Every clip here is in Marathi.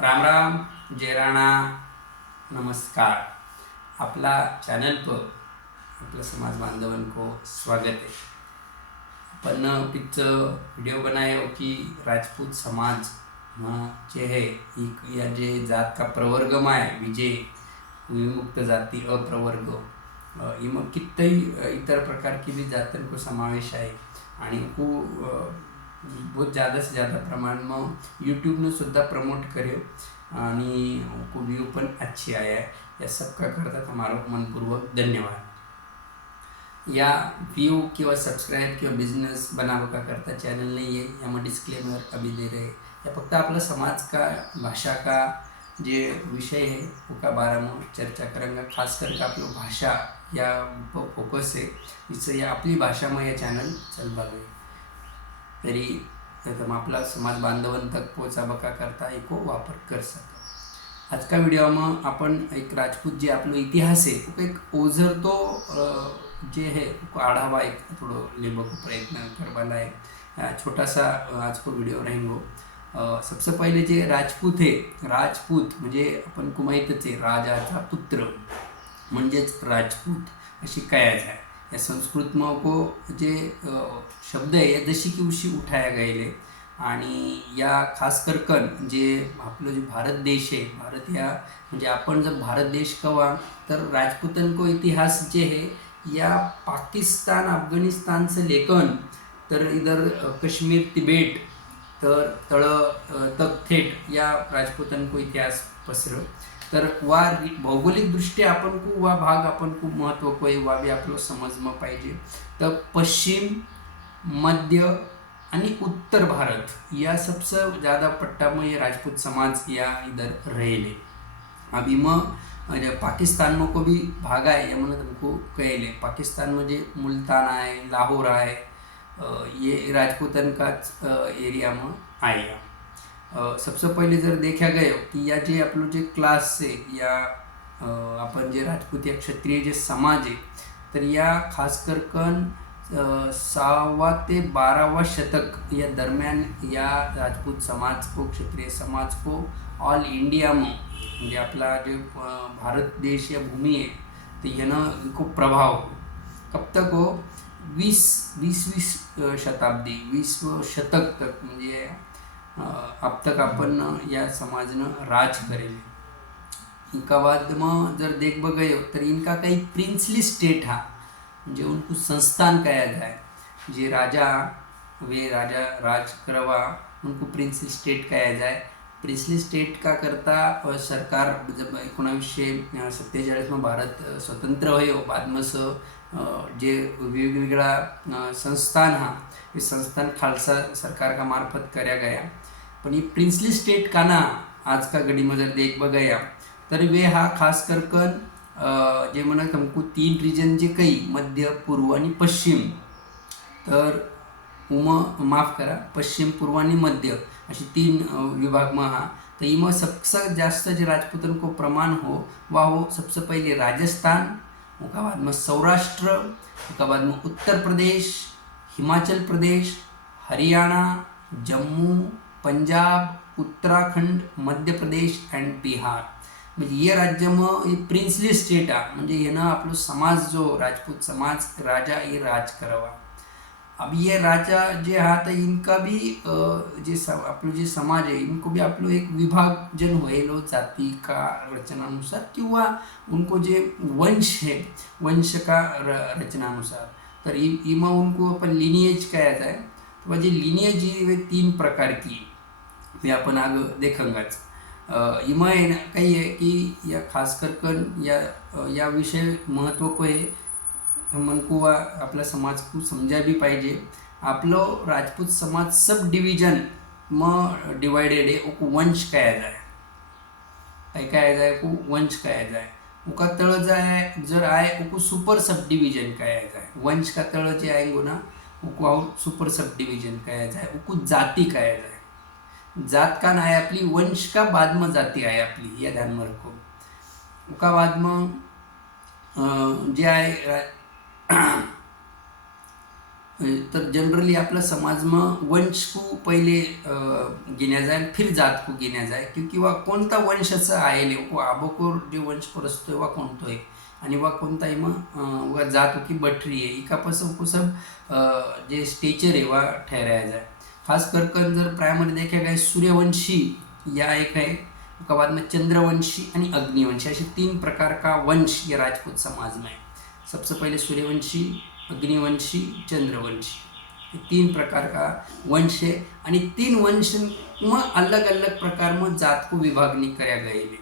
राम राम, जय राणा, नमस्कार। आपला चैनल पर आपला समाज बांधवन को स्वागत है। अपन पिच वीडियो बनाए हो कि राजपूत समाज जे है या जे जात का प्रवर्ग आहे विजय विमुक्त जाती अप्रवर्ग मग कितई इतर प्रकार की भी जातन को समावेश आहे आणि बहुत ज़्यादा से ज़्यादा प्रमाण में यूट्यूब ने सुद्धा प्रमोट करे आणि को व्यू पण अच्छी आया है। या सबका करता हमारा मनपूर्वक धन्यवाद। या व्यू किंवा सब्सक्राइब किंवा बिजनेस बनाव का करता चैनल नहीं है, यामध्ये डिस्क्लेमर अभी दे रहे या फक्त आपला समाज का भाषा का जे विषय है उसका बारे में चर्चा करेंगे। खास करके आप लोग भाषा या फोकस है इससे या अपनी भाषा में यह चैनल चल बघे तरी एकदम आपला समाज बांधवन तक पोचा बका करता एको वापर कर सका। आज का वीडियो में अपन एक राजपूत जे आपलो इतिहास है वो एक ओझर तो जे है वो आढ़ावा एक थोड़ो लेबो को प्रयत्न करवाला है। छोटा सा आज को वीडियो रहेंगो। सबसे पहले जे राजपूत है, राजपूत म्हणजे अपन को माहीतच आहे राजाचा पुत्र म्हणजेच राजपूत अशी कायच आहे। या संस्कृत में को जे शब्द है या जशी की उशी उठाया गए आणि या खास करकन जे आपलं जे भारत देश है, भारत या म्हणजे आपण जर भारत देश कवा तर राजपूतन को इतिहास जे है या पाकिस्तान अफगाणिस्तान से लेकर तर इधर कश्मीर तिबेट तर तळ तक थेट या राजपूतन को इतिहास पसर तर वा भौगोलिक दृष्ट्या आपण को वा भाग आपण खूप महत्व को वा भी आपलं समजलं पाहिजे। तर पश्चिम मध्य आणि उत्तर भारत या सबसे ज़्यादा पट्टा में ये राजपूत समाज या इधर रहेले। अभी में पाकिस्तान में को भी भाग है या मैंने तुमको कहले पाकिस्तान में जे मुल्तान है, लाहौर है, ये राजपूतन का एरिया में आया। सबसे पहले जर देखा गया कि या जे आपलो जे क्लास से या अपन जे राजपूत या क्षत्रिय जे समाज है तर या खास करकन 6वा ते 12वा शतक या दरम्यान या राजपूत समाज को क्षत्रिय समाज को ऑल इंडिया में म्हणजे आपला जो भारत देश या भूमि है तो यानं को प्रभाव कब तक हो 20वीं शताब्दी 20वें शतक तक म्हणजे अब तक अपन या समाजनं राज करेल। इनका बाद में जर देख बगए तो इनका कई प्रिंसली स्टेट हा म्हणजे उनको संस्थान कहा जाए जे राजा वे राजा राज करवा उनको प्रिंसली स्टेट कहा जाए। प्रिंसली स्टेट का करता सरकार जब 1947 में भारत स्वतंत्र हो बाद में जे वेगवेगळा संस्थान हा ये संस्थान खालसा सरकार का मार्फत कराया गया। पण ये प्रिंसली स्टेट का ना आज का घड़ी में जर देख बगया तर वे हा खास करकन जे म्हणत हमको 3 रीजन जे कई मध्य पूर्व आणि पश्चिम तर माफ करा पश्चिम पूर्व आणि मध्य अशी 3 विभाग में हा। तो इमा सबसे जास्त जे राजपूतन को प्रमाण हो वह हो सबसे पहले राजस्थान, उसके बाद में सौराष्ट्र, उसके बाद में उत्तर प्रदेश, हिमाचल प्रदेश, हरियाणा, जम्मू, पंजाब, उत्तराखंड, मध्य प्रदेश एंड बिहार म्हणजे ये राज्य में ये प्रिंसली स्टेट आहे म्हणजे यानं आपलं समाज जो राजपूत समाज राजा ये राज करावा। अब ये राजा जे हा तो इनका भी जे आपलं जे समाज है इनको भी आपलं एक विभाजन होएलो जाति का रचनानुसार किंवा उनको जे वंश है वंश का रचनानुसार तर इमा उनको अपन लिनिएज कहा जाए। तो वह जे लिनिएज वे 3 प्रकार की वे अपन आगे देखेंगे। इमा कही है कि या खास करकन या विषय महत्व को है मन को आपला समाज को समझा भी पाहिजे। आपलो राजपूत समाज सब डिविजन में डिवाइडेड है उको वंश कहा जाए कहा जाए को वंश कहा जाए। उका तळ जाए जर आए उको सुपर सब डिविजन कहा जाए। वंश का तळ जे आएंगो ना उको सुपर सब डिविजन कहा जाए। उको जाति कहा जाए। जात का ना है अपनी वंश का बाद में जाति आए अपनी यह ध्यान में रखो। उसका बाद में जे आए तर जनरली आपला समाज में वंश को पहले गिना जाए फिर जात को गिना जाए क्योंकि वह कोणता वंश असं आएले वो आबोकोर जे वंश परसतोय वा कोणतो आहे आणि वा कोणताही मग वह जात की बटरी है इकापासून को सब जे स्टेचर है वह ठहराया जाए। खास कर कर जर प्रायमरी देखा गया सूर्यवंशी या एक है उसके बाद में चंद्रवंशी आणि अग्निवंशी ऐसे 3 प्रकार का वंश ये राजपूत समाज में है। सबसे पहले सूर्यवंशी, अग्निवंशी, चंद्रवंशी, ये 3 प्रकार का वंश है आणि 3 वंश में अलग अलग प्रकार में जात को विभागनी कराया गए है।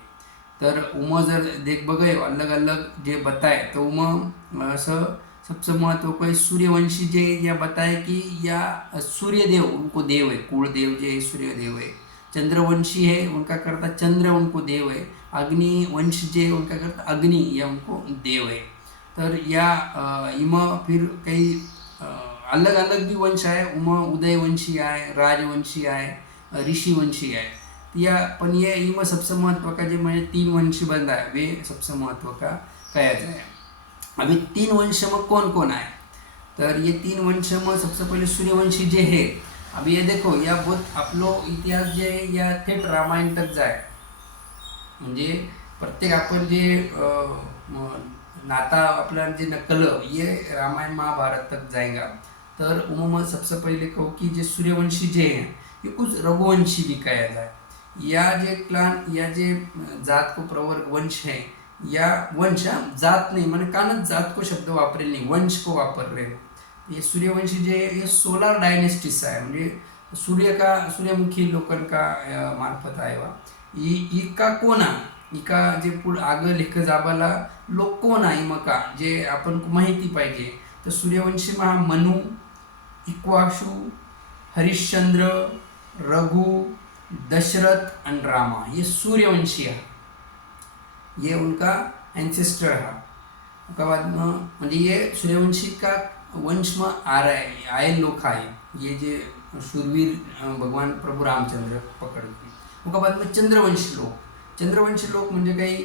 तर उम जर देख बघे अलग अलग जे बताए तो उम असं सबसे महत्व को सूर्यवंशी जे या बताए कि या सूर्यदेव उनको देव है, कुल देव जे सूर्यदेव है। चंद्रवंशी है उनका करता चंद्र उनको देव है। अग्निवंश जे उनका करता अग्नि या उनको देव है। तर या इमा फिर कई अलग अलग भी वंश आहे उमा उदयवंशी आहे, राजवंशी आहे, ऋषिवंशी आहे। या पण ये इमा सबसे महत्व का जो मैंने 3 वंश बंदा है वे सबसे महत्व का कहा जाए। अभी 3 वंश में कौन कौन आए तर ये 3 वंश में सबसे पहले सूर्यवंशी जे है। अभी ये देखो या बहुत आपलो इतिहास जे या थेट रामायण तक जाए म्हणजे प्रत्येक आपण जे नाता अपना जे नकल ये रामायण महाभारत तक जाएगा। तर उमम सबसे पहले कहो कि जे सूर्यवंशी जे हैं ये कुछ रघुवंशी भी कहा जाए। या जे क्लान या जे जात को प्रवर्ग वंश है या वंश जात नहीं मैंने कानत जात को शब्द वापरे नहीं वंश को वापर रहे हो। ये सूर्यवंशी जे ये सोलर डायनेस्टी सा है म्हणजे सूर्यमुखी लोकन का मार्फत आहे वा इका कोणा इका जे पुढे आगं लेख जाबाला लोक कोण आहे मका जे आपण माहिती पाहिजे तर सूर्यवंशी महा मनु, इक्वाशु, हरिश्चंद्र, रघु, दशरथ और रामा ये सूर्यवंशी है। ये उनका एंसेस्टर है। उसके बाद में मतलब ये सूर्यवंशी का वंश में आ रहा है आए लोग आए ये जे शूरवीर भगवान प्रभु रामचंद्र पकड़ के। उसके बाद में चंद्रवंशी लोग म्हणजे काही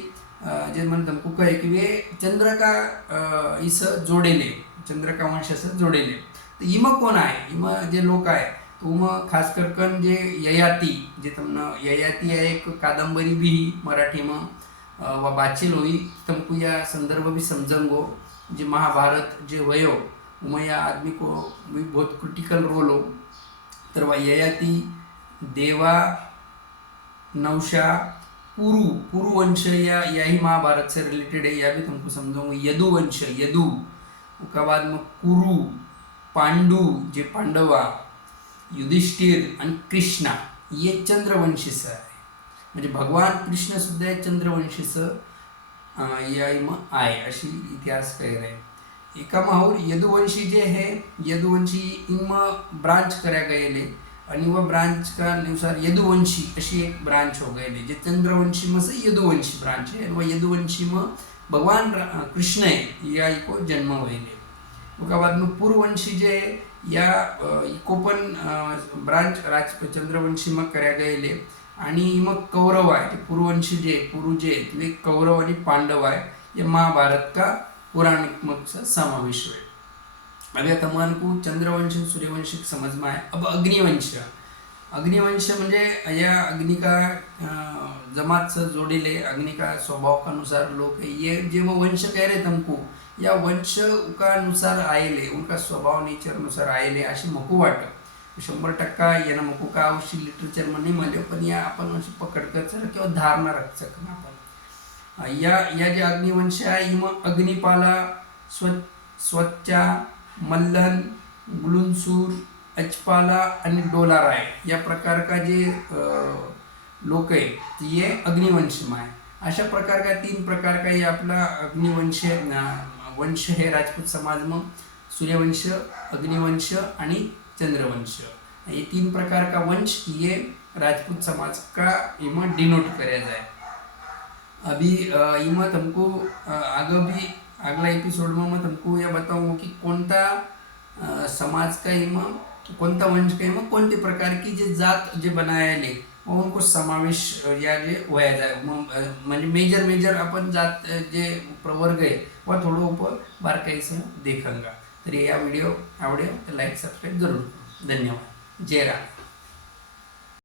जे म्हणत हमको कहे कि वे चंद्र का इस जोड़ेले चंद्र का वंश से जोड़ेले। तो इमा कोण आहे इमा जे लोक आहे तो मग खास करकन जे ययाती जे तमना ययाती आहे एक कादंबरी भी मराठी में व बाचेल होई तुमको या संदर्भ भी समझंगो जे महाभारत जे वयो उमा या आदमी को भी बहुत क्रिटिकल रोल हो। तर वह ययाति देवा नौशा पुरु वंश या यही महाभारत से रिलेटेड है या भी तुमको समझाऊंगा। यदुवंश यदु उसके बाद में कुरु पांडु जे पांडवा युधिष्ठिर आणि कृष्णा ये चंद्रवंशी से आहे म्हणजे भगवान कृष्ण सुद्धा एक चंद्रवंशी से या आहे अशी इतिहास कह रहे। एका माहूर यदुवंशी जे है यदुवंशी इनमें ब्रांच करा गए आणि वह ब्रांच का अनुसार यदुवंशी अशी एक ब्रांच हो गए जे चंद्रवंशी में से यदुवंशी ब्रांच है। वह यदुवंशी में भगवान कृष्ण है या इको जन्म हुए। उसके बाद में पूर्ववंशी जे या इको पण ब्रांच चंद्रवंशी में करा गए आणि मग कौरव आहे पूर्ववंशी जे पुरु जे वे कौरव आणि पांडव आहे ये महाभारत का पौराणिक मग समावेश है। अभी तमान को चंद्रवंश सूर्यवंशी समझ में आए। अब अग्निवंश म्हणजे या अग्नि का जमात से जोड़ेले अग्नि का स्वभाव का अनुसार लोग ये जे वो वंश कह रहे तुमको या वंश का अनुसार आएले उनका स्वभाव नेचर अनुसार आएले अशी मको वाटत 100% यांना मको का अवश्य लिटरेचर में नहीं मिले पण या अपन अशी पकड़ कर चल किंवा धारणा रख सकना आपण या जे अग्निवंश आहे इमा अग्निपाला स्वच्चा मल्लन गुलुनसूर अचपाला आणि डोलाराय या प्रकार का जे लोक है ये अग्निवंश में है। अशा प्रकार का 3 प्रकार का ये अपना अग्निवंश वंश है राजपूत समाज में सूर्यवंश अग्निवंश आणि चंद्रवंश ये 3 प्रकार का वंश ये राजपूत समाज का इमा डिनोट कराया जाए। अभी इमा तुमको अगला एपिसोड में मैं तुमको यह बताऊंगा कि कौनता समाज का इमा कोणता वंश का इमा कोणते प्रकार की जे जात जे बनायले वो उनको समावेश या जे होया जाए म्हणजे मेजर अपन जात जे प्रवर्ग है वह थोड़ा ऊपर बारकाई से देखेंगा। तरी या व्हिडिओ आवडेल तर लाईक सबस्क्राईब जरूर करा. धन्यवाद. जय राम.